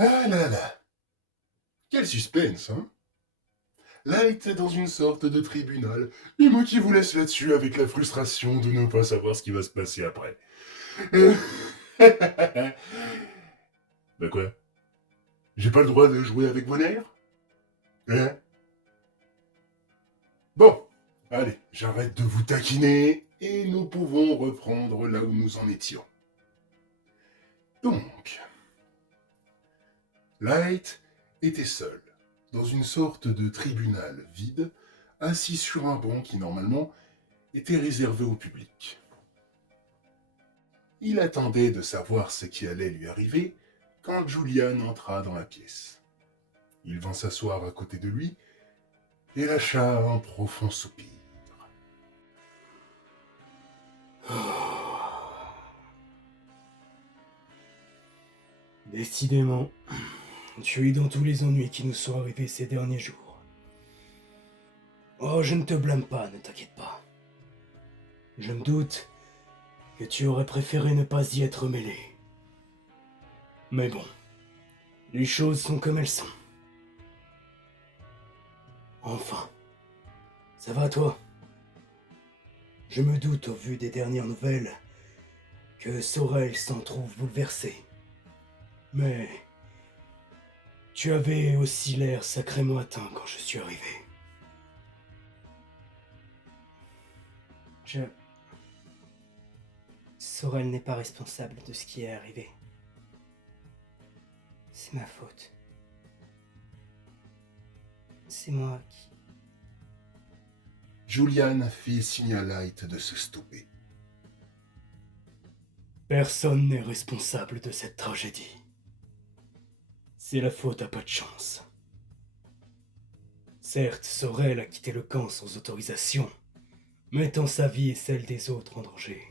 Ah là là, quel suspense, hein? Light est dans une sorte de tribunal, et moi qui vous laisse là-dessus avec la frustration de ne pas savoir ce qui va se passer après. Bah quoi? J'ai pas le droit de jouer avec vos nerfs? Hein? Bon, allez, j'arrête de vous taquiner, et nous pouvons reprendre là où nous en étions. Donc, Light était seul, dans une sorte de tribunal vide, assis sur un banc qui normalement était réservé au public. Il attendait de savoir ce qui allait lui arriver quand Julian entra dans la pièce. Il vint s'asseoir à côté de lui et lâcha un profond soupir. Décidément, tu es dans tous les ennuis qui nous sont arrivés ces derniers jours. Oh, je ne te blâme pas, ne t'inquiète pas. Je me doute que tu aurais préféré ne pas y être mêlé. Mais bon, les choses sont comme elles sont. Enfin, ça va toi? Je me doute au vu des dernières nouvelles que Sorel s'en trouve bouleversé. Mais tu avais aussi l'air sacrément atteint quand je suis arrivé. Sorel n'est pas responsable de ce qui est arrivé. C'est ma faute. C'est moi qui... Julian fit signe à Light de se stopper. Personne n'est responsable de cette tragédie. C'est la faute à pas de chance. Certes, Sorel a quitté le camp sans autorisation, mettant sa vie et celle des autres en danger.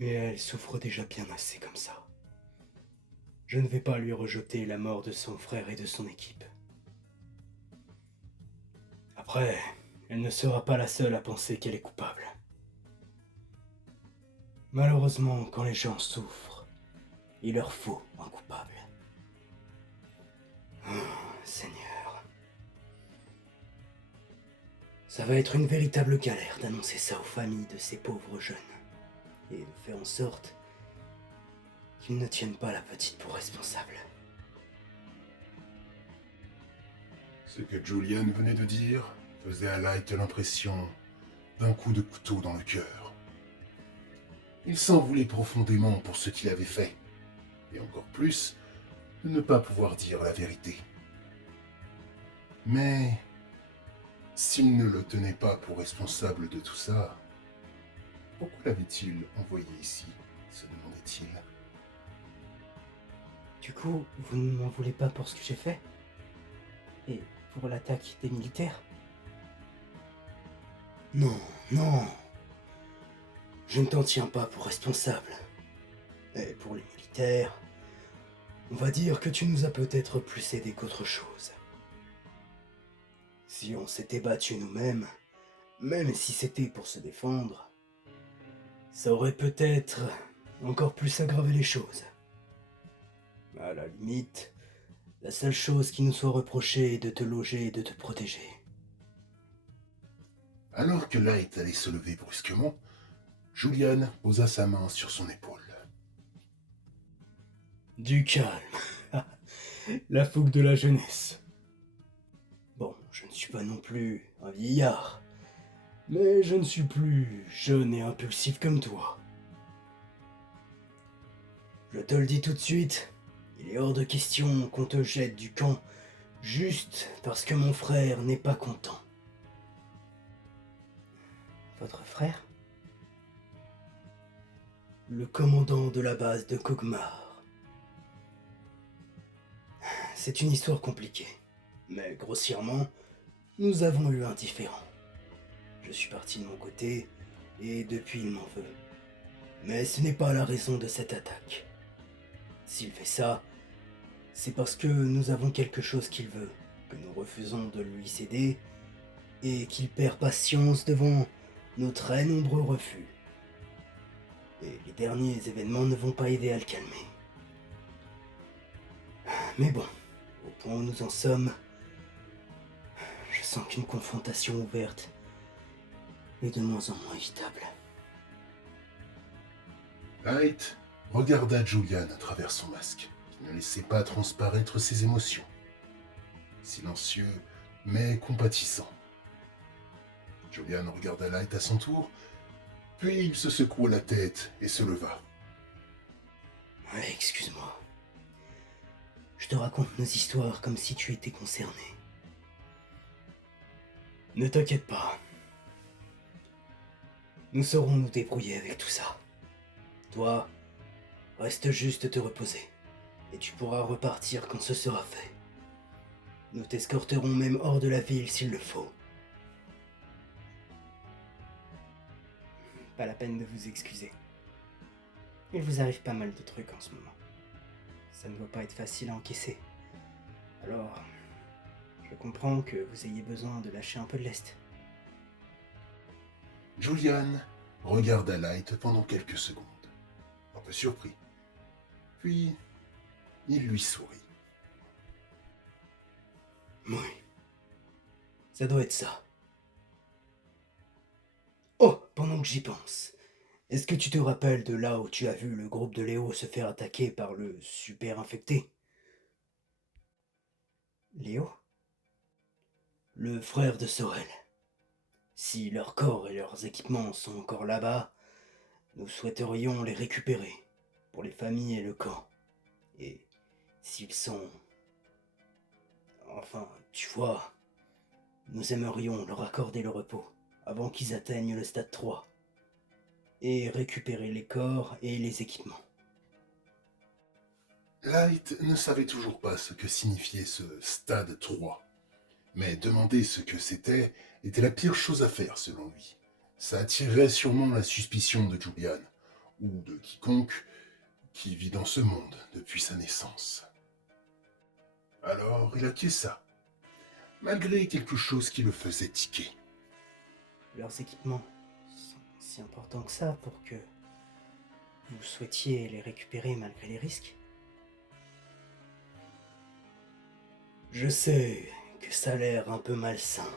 Mais elle souffre déjà bien assez comme ça. Je ne vais pas lui rejeter la mort de son frère et de son équipe. Après, elle ne sera pas la seule à penser qu'elle est coupable. Malheureusement, quand les gens souffrent, il leur faut un coupable. Seigneur. Ça va être une véritable galère d'annoncer ça aux familles de ces pauvres jeunes. Et de faire en sorte qu'ils ne tiennent pas la petite pour responsable. Ce que Julian venait de dire faisait à Light l'impression d'un coup de couteau dans le cœur. Il s'en voulait profondément pour ce qu'il avait fait, et encore plus de ne pas pouvoir dire la vérité. Mais s'il ne le tenait pas pour responsable de tout ça, pourquoi l'avait-il envoyé ici, se demandait-il. Du coup, vous ne m'en voulez pas pour ce que j'ai fait? Et pour l'attaque des militaires? Non, non. Je ne t'en tiens pas pour responsable. Et pour les militaires, on va dire que tu nous as peut-être plus aidés qu'autre chose. Si on s'était battu nous-mêmes, même si c'était pour se défendre, ça aurait peut-être encore plus aggravé les choses. À la limite, la seule chose qui nous soit reprochée est de te loger et de te protéger. Alors que Light allait se lever brusquement, Julian posa sa main sur son épaule. Du calme. La fougue de la jeunesse. Bon, je ne suis pas non plus un vieillard, mais je ne suis plus jeune et impulsif comme toi. Je te le dis tout de suite, il est hors de question qu'on te jette du camp juste parce que mon frère n'est pas content. Votre frère? Le commandant de la base de Kog'Maw. C'est une histoire compliquée, mais grossièrement, nous avons eu un différend. Je suis parti de mon côté, et depuis il m'en veut. Mais ce n'est pas la raison de cette attaque. S'il fait ça, c'est parce que nous avons quelque chose qu'il veut, que nous refusons de lui céder, et qu'il perd patience devant nos très nombreux refus. Et les derniers événements ne vont pas aider à le calmer. Mais bon, au point où nous en sommes, je sens qu'une confrontation ouverte est de moins en moins évitable. Light regarda Julian à travers son masque, qui ne laissait pas transparaître ses émotions. Silencieux, mais compatissant. Julian regarda Light à son tour, puis il se secoua la tête et se leva. Ouais, excuse-moi. Je te raconte nos histoires comme si tu étais concerné. Ne t'inquiète pas. Nous saurons nous débrouiller avec tout ça. Toi, reste juste te reposer. Et tu pourras repartir quand ce sera fait. Nous t'escorterons même hors de la ville s'il le faut. Pas la peine de vous excuser. Il vous arrive pas mal de trucs en ce moment. Ça ne doit pas être facile à encaisser. Alors, je comprends que vous ayez besoin de lâcher un peu de lest. Julian regarda Light pendant quelques secondes, un peu surpris. Puis, il lui sourit. Oui. Ça doit être ça. Oh, pendant que j'y pense, est-ce que tu te rappelles de là où tu as vu le groupe de Léo se faire attaquer par le super infecté? Léo? Le frère de Sorel. Si leurs corps et leurs équipements sont encore là-bas, nous souhaiterions les récupérer pour les familles et le camp. Et s'ils sont... Enfin, tu vois, nous aimerions leur accorder le repos avant qu'ils atteignent le stade 3 et récupérer les corps et les équipements. Light ne savait toujours pas ce que signifiait ce stade 3, mais demander ce que c'était était la pire chose à faire selon lui. Ça attirerait sûrement la suspicion de Julian, ou de quiconque qui vit dans ce monde depuis sa naissance. Alors il acquiesça, malgré quelque chose qui le faisait tiquer. Leurs équipements sont si importants que ça pour que vous souhaitiez les récupérer malgré les risques? Je sais que ça a l'air un peu malsain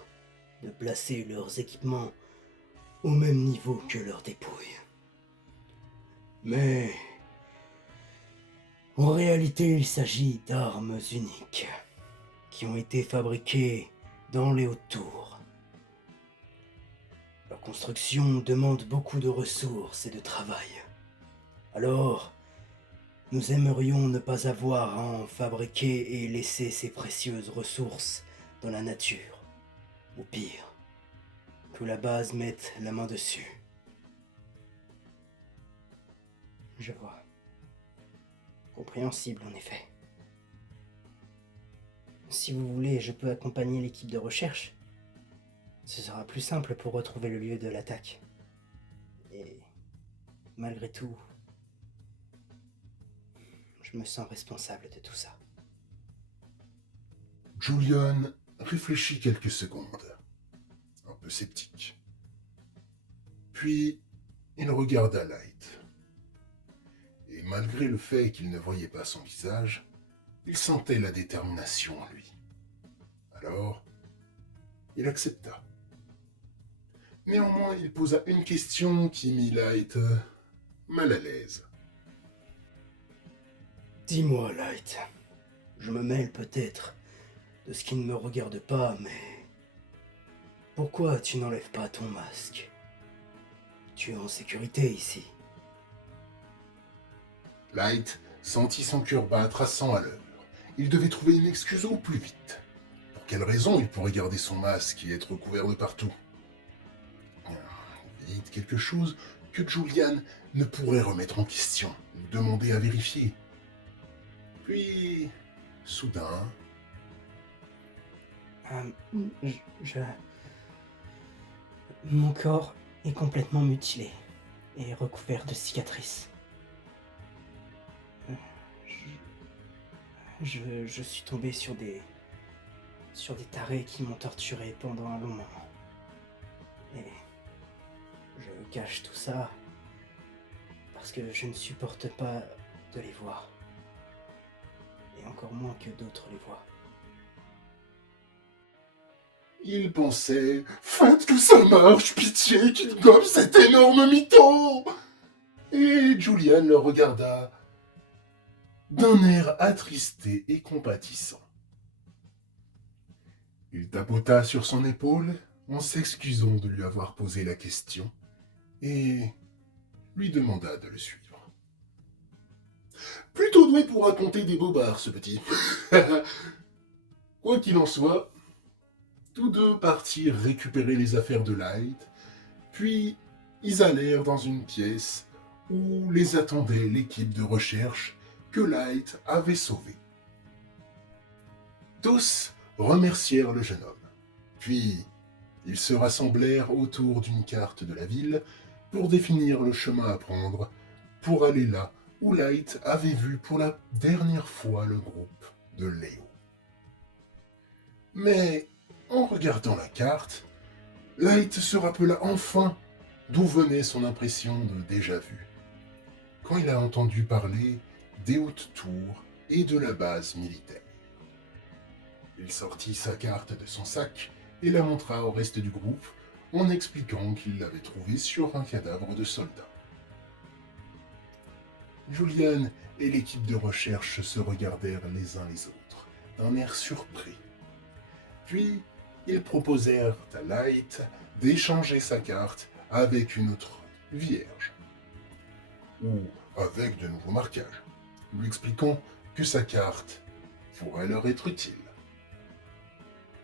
de placer leurs équipements au même niveau que leurs dépouilles. Mais en réalité, il s'agit d'armes uniques qui ont été fabriquées dans les hautes tours. Leur construction demande beaucoup de ressources et de travail. Alors, nous aimerions ne pas avoir à en fabriquer et laisser ces précieuses ressources dans la nature. Ou pire, que la base mette la main dessus. Je vois. Compréhensible en effet. Si vous voulez, je peux accompagner l'équipe de recherche. Ce sera plus simple pour retrouver le lieu de l'attaque. Et malgré tout, je me sens responsable de tout ça. Julian réfléchit quelques secondes, un peu sceptique. Puis, il regarda Light. Et malgré le fait qu'il ne voyait pas son visage, il sentait la détermination en lui. Alors, il accepta. Néanmoins, il posa une question qui mit Light mal à l'aise. Dis-moi, Light, je me mêle peut-être de ce qui ne me regarde pas, mais pourquoi tu n'enlèves pas ton masque? Tu es en sécurité ici. Light sentit son cœur battre à 100 à l'heure. Il devait trouver une excuse au plus vite. Pour quelle raison il pourrait garder son masque et être couvert de partout? Vite quelque chose que Julian ne pourrait remettre en question ou demander à vérifier. Puis, soudain, Je... Mon corps est complètement mutilé et recouvert de cicatrices. Je suis tombé sur des tarés qui m'ont torturé pendant un long moment. Et je cache tout ça parce que je ne supporte pas de les voir. et encore moins que d'autres les voient. Il pensait « Faites que ça marche, pitié, qu'il gobe cet énorme mytho !» Et Julian le regarda d'un air attristé et compatissant. Il tapota sur son épaule en s'excusant de lui avoir posé la question et lui demanda de le suivre. Plutôt doué pour raconter des bobards, ce petit. Quoi qu'il en soit, tous deux partirent récupérer les affaires de Light, puis ils allèrent dans une pièce où les attendait l'équipe de recherche que Light avait sauvée. Tous remercièrent le jeune homme, puis ils se rassemblèrent autour d'une carte de la ville pour définir le chemin à prendre pour aller là où Light avait vu pour la dernière fois le groupe de Léo. Mais en regardant la carte, Light se rappela enfin d'où venait son impression de déjà-vu, quand il a entendu parler des hautes tours et de la base militaire. Il sortit sa carte de son sac et la montra au reste du groupe en expliquant qu'il l'avait trouvée sur un cadavre de soldat. Julian et l'équipe de recherche se regardèrent les uns les autres, d'un air surpris. Puis, ils proposèrent à Light d'échanger sa carte avec une autre vierge, ou avec de nouveaux marquages, lui expliquant que sa carte pourrait leur être utile.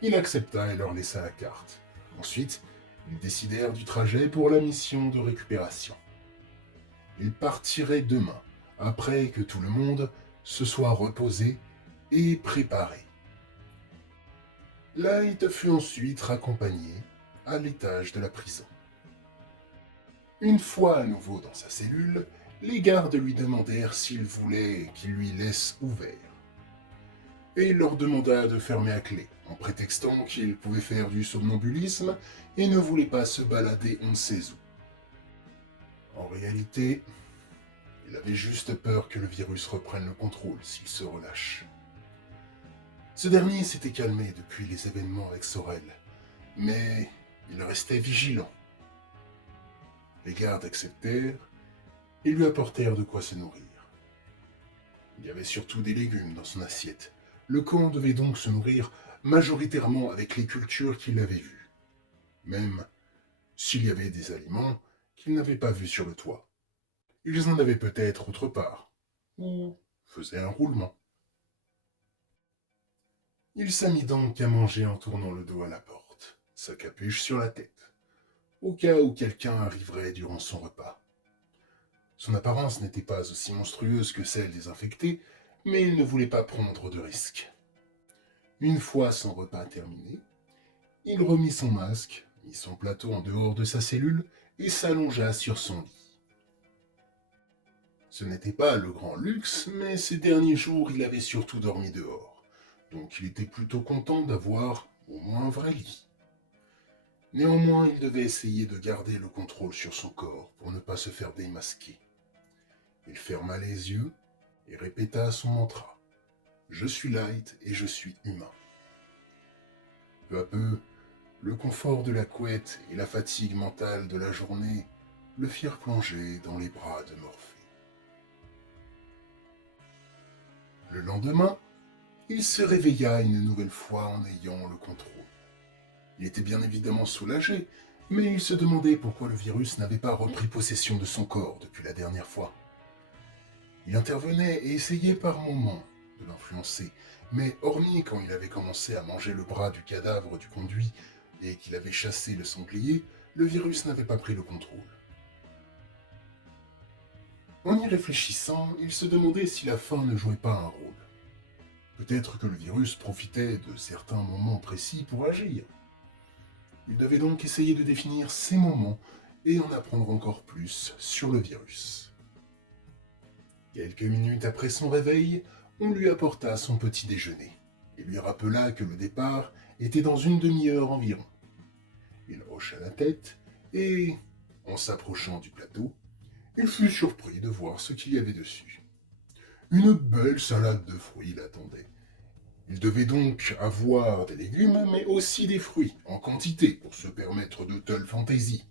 Il accepta et leur laissa la carte. Ensuite, ils décidèrent du trajet pour la mission de récupération. Ils partiraient demain, après que tout le monde se soit reposé et préparé. Light fut ensuite raccompagné à l'étage de la prison. Une fois à nouveau dans sa cellule, les gardes lui demandèrent s'il voulait qu'il lui laisse ouvert. Et il leur demanda de fermer à clé, en prétextant qu'il pouvait faire du somnambulisme et ne voulait pas se balader on ne sait où. En réalité, il avait juste peur que le virus reprenne le contrôle s'il se relâche. Ce dernier s'était calmé depuis les événements avec Sorel, mais il restait vigilant. Les gardes acceptèrent et lui apportèrent de quoi se nourrir. Il y avait surtout des légumes dans son assiette. Le camp devait donc se nourrir majoritairement avec les cultures qu'il avait vues, même s'il y avait des aliments qu'il n'avait pas vus sur le toit. Ils en avaient peut-être autre part, ou faisaient un roulement. Il s'amit donc à manger en tournant le dos à la porte, sa capuche sur la tête, au cas où quelqu'un arriverait durant son repas. Son apparence n'était pas aussi monstrueuse que celle des infectés, mais il ne voulait pas prendre de risques. Une fois son repas terminé, il remit son masque, mit son plateau en dehors de sa cellule et s'allongea sur son lit. Ce n'était pas le grand luxe, mais ces derniers jours, il avait surtout dormi dehors, donc il était plutôt content d'avoir au moins un vrai lit. Néanmoins, il devait essayer de garder le contrôle sur son corps pour ne pas se faire démasquer. Il ferma les yeux et répéta son mantra. « Je suis Light et je suis humain. » Peu à peu, le confort de la couette et la fatigue mentale de la journée le firent plonger dans les bras de Morphée. Le lendemain, il se réveilla une nouvelle fois en ayant le contrôle. Il était bien évidemment soulagé, mais il se demandait pourquoi le virus n'avait pas repris possession de son corps depuis la dernière fois. Il intervenait et essayait par moments de l'influencer, mais hormis quand il avait commencé à manger le bras du cadavre du conduit et qu'il avait chassé le sanglier, le virus n'avait pas pris le contrôle. En y réfléchissant, il se demandait si la faim ne jouait pas un rôle. Peut-être que le virus profitait de certains moments précis pour agir. Il devait donc essayer de définir ces moments et en apprendre encore plus sur le virus. Quelques minutes après son réveil, on lui apporta son petit déjeuner et lui rappela que le départ était dans une demi-heure environ. Il hocha la tête et, en s'approchant du plateau, il fut surpris de voir ce qu'il y avait dessus. Une belle salade de fruits l'attendait. Il devait donc avoir des légumes, mais aussi des fruits, en quantité, pour se permettre de telles fantaisies.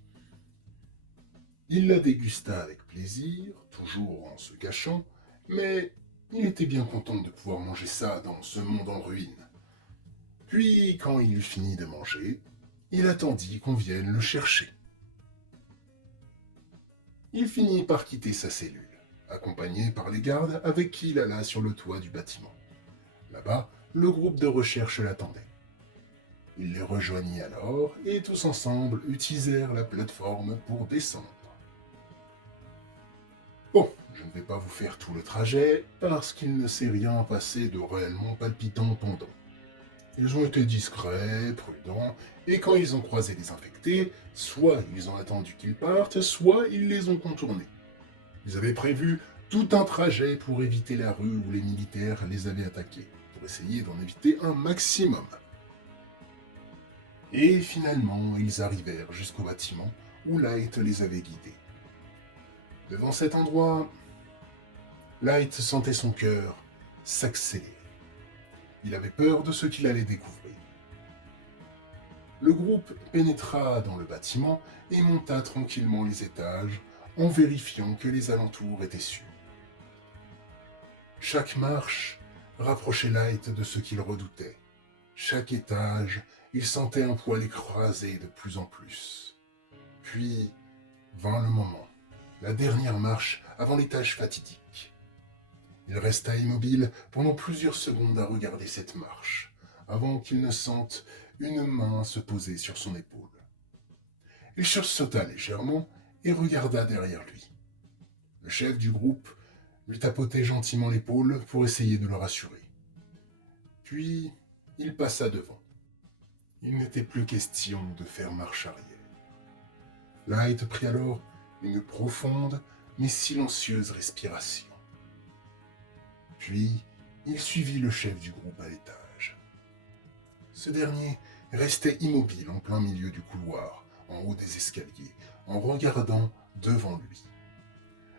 Il la dégusta avec plaisir, toujours en se cachant, mais il était bien content de pouvoir manger ça dans ce monde en ruine. Puis, quand il eut fini de manger, il attendit qu'on vienne le chercher. Il finit par quitter sa cellule, accompagné par les gardes avec qui il alla sur le toit du bâtiment. Là-bas, le groupe de recherche l'attendait. Il les rejoignit alors et tous ensemble utilisèrent la plateforme pour descendre. Bon, je ne vais pas vous faire tout le trajet parce qu'il ne s'est rien passé de réellement palpitant pendant. Ils ont été discrets, prudents, et quand ils ont croisé les infectés, soit ils ont attendu qu'ils partent, soit ils les ont contournés. Ils avaient prévu tout un trajet pour éviter la rue où les militaires les avaient attaqués, pour essayer d'en éviter un maximum. Et finalement, ils arrivèrent jusqu'au bâtiment où Light les avait guidés. Devant cet endroit, Light sentait son cœur s'accélérer. Il avait peur de ce qu'il allait découvrir. Le groupe pénétra dans le bâtiment et monta tranquillement les étages en vérifiant que les alentours étaient sûrs. Chaque marche rapprochait Light de ce qu'il redoutait. Chaque étage, il sentait un poil écrasé de plus en plus. Puis vint le moment, la dernière marche avant l'étage fatidique. Il resta immobile pendant plusieurs secondes à regarder cette marche, avant qu'il ne sente une main se poser sur son épaule. Il sursauta légèrement et regarda derrière lui. Le chef du groupe lui tapotait gentiment l'épaule pour essayer de le rassurer. Puis, il passa devant. Il n'était plus question de faire marche arrière. Light prit alors une profonde mais silencieuse respiration. Puis, il suivit le chef du groupe à l'étage. Ce dernier restait immobile en plein milieu du couloir, en haut des escaliers, en regardant devant lui.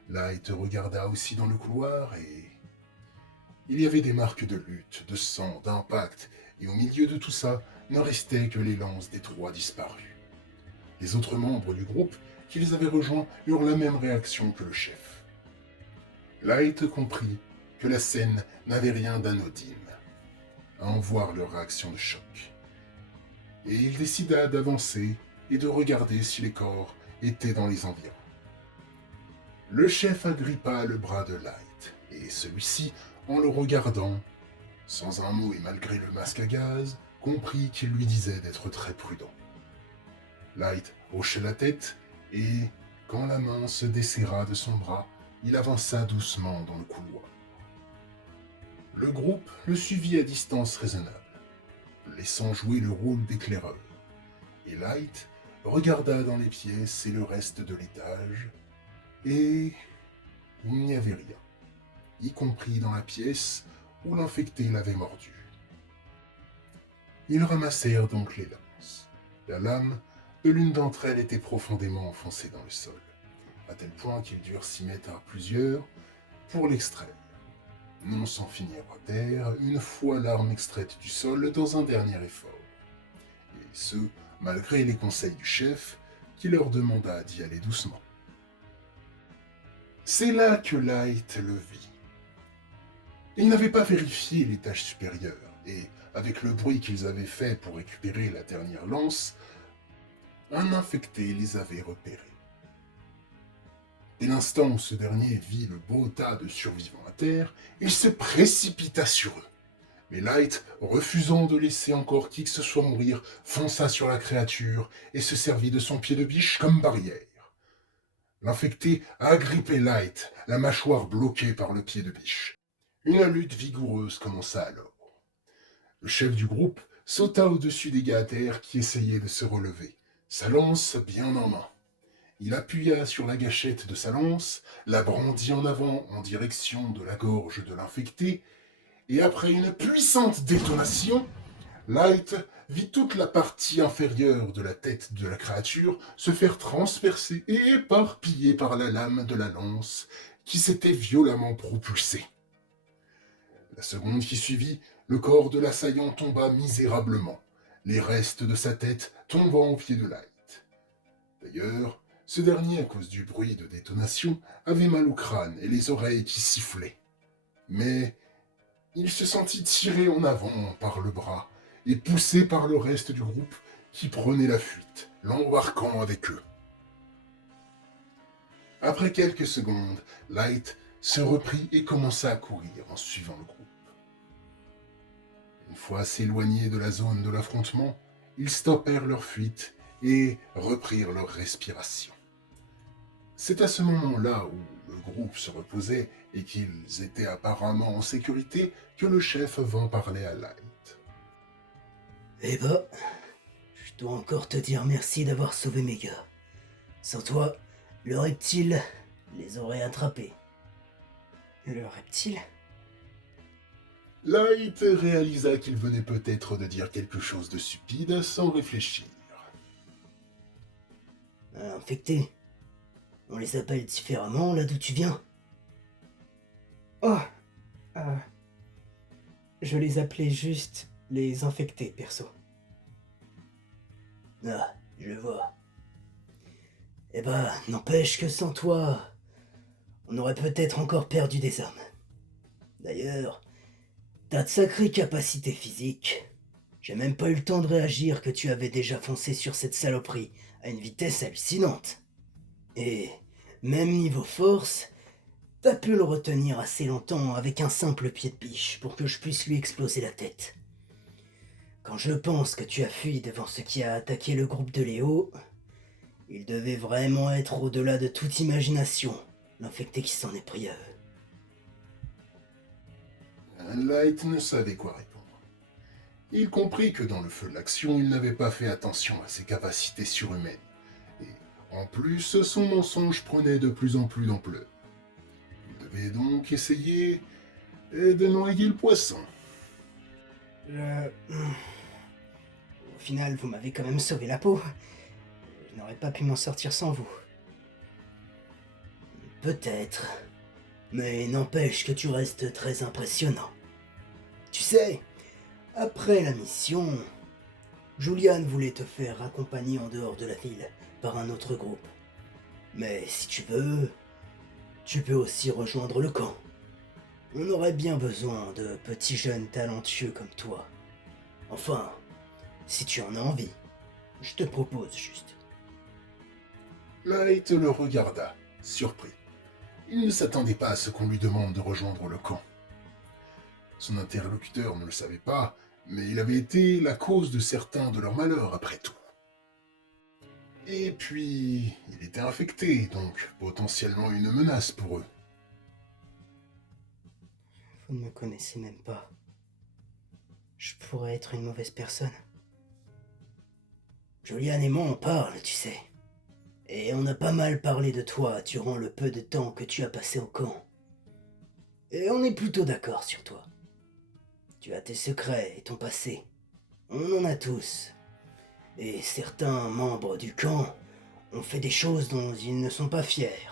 Light regarda aussi dans le couloir et... il y avait des marques de lutte, de sang, d'impact, et au milieu de tout ça, ne restaient que les lances des 3 disparus. Les autres membres du groupe qui les avaient rejoints eurent la même réaction que le chef. Light comprit que la scène n'avait rien d'anodine, à en voir leur réaction de choc. Et il décida d'avancer et de regarder si les corps étaient dans les environs. Le chef agrippa le bras de Light, et celui-ci, en le regardant, sans un mot et malgré le masque à gaz, comprit qu'il lui disait d'être très prudent. Light hocha la tête, et, quand la main se desserra de son bras, il avança doucement dans le couloir. Le groupe le suivit à distance raisonnable, laissant jouer le rôle d'éclaireur, et Light regarda dans les pièces et le reste de l'étage, et il n'y avait rien, y compris dans la pièce où l'infecté l'avait mordu. Ils ramassèrent donc les lances. La lame de l'une d'entre elles était profondément enfoncée dans le sol, à tel point qu'ils durent s'y mettre à plusieurs pour l'extraire. Non sans finir à terre, une fois l'arme extraite du sol dans un dernier effort. Et ce, malgré les conseils du chef, qui leur demanda d'y aller doucement. C'est là que Light le vit. Ils n'avaient pas vérifié l'étage supérieur, et, avec le bruit qu'ils avaient fait pour récupérer la dernière lance, un infecté les avait repérés. Dès l'instant où ce dernier vit le beau tas de survivants à terre, il se précipita sur eux. Mais Light, refusant de laisser encore qui que ce soit mourir, fonça sur la créature et se servit de son pied de biche comme barrière. L'infecté agrippait Light, la mâchoire bloquée par le pied de biche. Une lutte vigoureuse commença alors. Le chef du groupe sauta au-dessus des gars à terre qui essayaient de se relever, sa lance bien en main. Il appuya sur la gâchette de sa lance, la brandit en avant en direction de la gorge de l'infecté, et après une puissante détonation, Light vit toute la partie inférieure de la tête de la créature se faire transpercer et éparpiller par la lame de la lance qui s'était violemment propulsée. La seconde qui suivit, le corps de l'assaillant tomba misérablement, les restes de sa tête tombant aux pieds de Light. D'ailleurs, ce dernier, à cause du bruit de détonation, avait mal au crâne et les oreilles qui sifflaient. Mais il se sentit tiré en avant par le bras et poussé par le reste du groupe qui prenait la fuite, l'embarquant avec eux. Après quelques secondes, Light se reprit et commença à courir en suivant le groupe. Une fois assez éloignés de la zone de l'affrontement, ils stoppèrent leur fuite et reprirent leur respiration. C'est à ce moment-là où le groupe se reposait et qu'ils étaient apparemment en sécurité que le chef vint parler à Light. Eh ben, je dois encore te dire merci d'avoir sauvé mes gars. Sans toi, le reptile les aurait attrapés. Le reptile? Light réalisa qu'il venait peut-être de dire quelque chose de stupide sans réfléchir. Infectés. On les appelle différemment là d'où tu viens. Oh, je les appelais juste les infectés, perso. Ah, je vois. Eh ben, n'empêche que sans toi, on aurait peut-être encore perdu des hommes. D'ailleurs, t'as de sacrées capacités physiques. J'ai même pas eu le temps de réagir que tu avais déjà foncé sur cette saloperie à une vitesse hallucinante. Et, même niveau force, t'as pu le retenir assez longtemps avec un simple pied de biche pour que je puisse lui exploser la tête. Quand je pense que tu as fui devant ce qui a attaqué le groupe de Léo, il devait vraiment être au-delà de toute imagination, l'infecté qui s'en est pris à eux. Light ne savait quoi répondre. Il comprit que dans le feu de l'action, il n'avait pas fait attention à ses capacités surhumaines. Et en plus, son mensonge prenait de plus en plus d'ampleur. Il devait donc essayer de noyer le poisson. Au final, vous m'avez quand même sauvé la peau. Je n'aurais pas pu m'en sortir sans vous. Peut-être. Mais n'empêche que tu restes très impressionnant. Tu sais, après la mission, Julian voulait te faire accompagner en dehors de la ville par un autre groupe. Mais si tu veux, tu peux aussi rejoindre le camp. On aurait bien besoin de petits jeunes talentueux comme toi. Enfin, si tu en as envie, je te propose juste. Light le regarda, surpris. Il ne s'attendait pas à ce qu'on lui demande de rejoindre le camp. Son interlocuteur ne le savait pas, mais il avait été la cause de certains de leurs malheurs après tout. Et puis, il était infecté, donc potentiellement une menace pour eux. Vous ne me connaissez même pas. Je pourrais être une mauvaise personne. Julian et moi on parle, tu sais. Et on a pas mal parlé de toi durant le peu de temps que tu as passé au camp. Et on est plutôt d'accord sur toi. Tu as tes secrets et ton passé. On en a tous. Et certains membres du camp ont fait des choses dont ils ne sont pas fiers.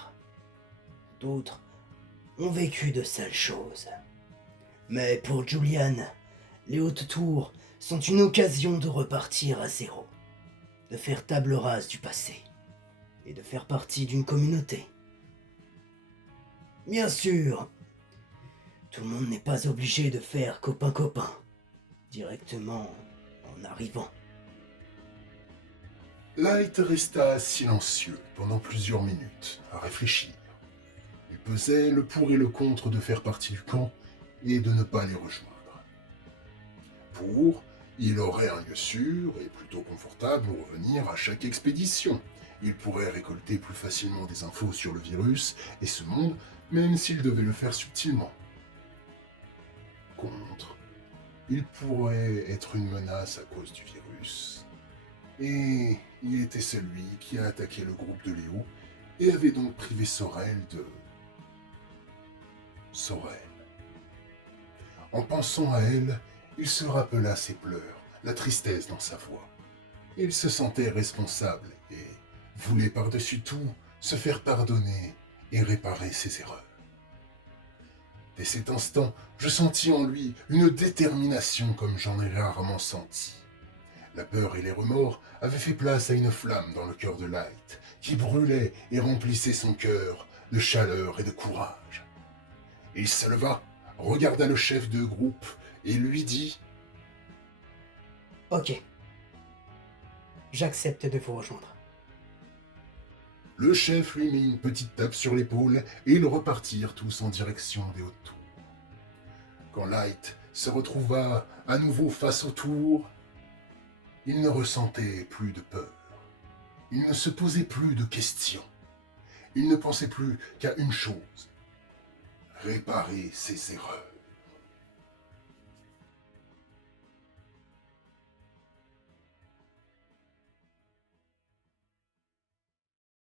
D'autres ont vécu de sales choses. Mais pour Julian, les hautes tours sont une occasion de repartir à zéro. De faire table rase du passé. Et de faire partie d'une communauté. Bien sûr, tout le monde n'est pas obligé de faire copain-copain, directement en arrivant. Light resta silencieux pendant plusieurs minutes, à réfléchir. Il pesait le pour et le contre de faire partie du camp et de ne pas les rejoindre. Pour, il aurait un lieu sûr et plutôt confortable où revenir à chaque expédition. Il pourrait récolter plus facilement des infos sur le virus et ce monde, même s'il devait le faire subtilement. Contre, il pourrait être une menace à cause du virus. Et il était celui qui a attaqué le groupe de Léo et avait donc privé Sorel de... Sorel. En pensant à elle, il se rappela ses pleurs, la tristesse dans sa voix. Il se sentait responsable et voulait par-dessus tout se faire pardonner et réparer ses erreurs. Et cet instant, je sentis en lui une détermination comme j'en ai rarement senti. La peur et les remords avaient fait place à une flamme dans le cœur de Light, qui brûlait et remplissait son cœur de chaleur et de courage. Il se leva, regarda le chef de groupe et lui dit « Ok. J'accepte de vous rejoindre. » Le chef lui mit une petite tape sur l'épaule et ils repartirent tous en direction des hautes tours. Quand Light se retrouva à nouveau face aux tours, il ne ressentait plus de peur. Il ne se posait plus de questions. Il ne pensait plus qu'à une chose, réparer ses erreurs.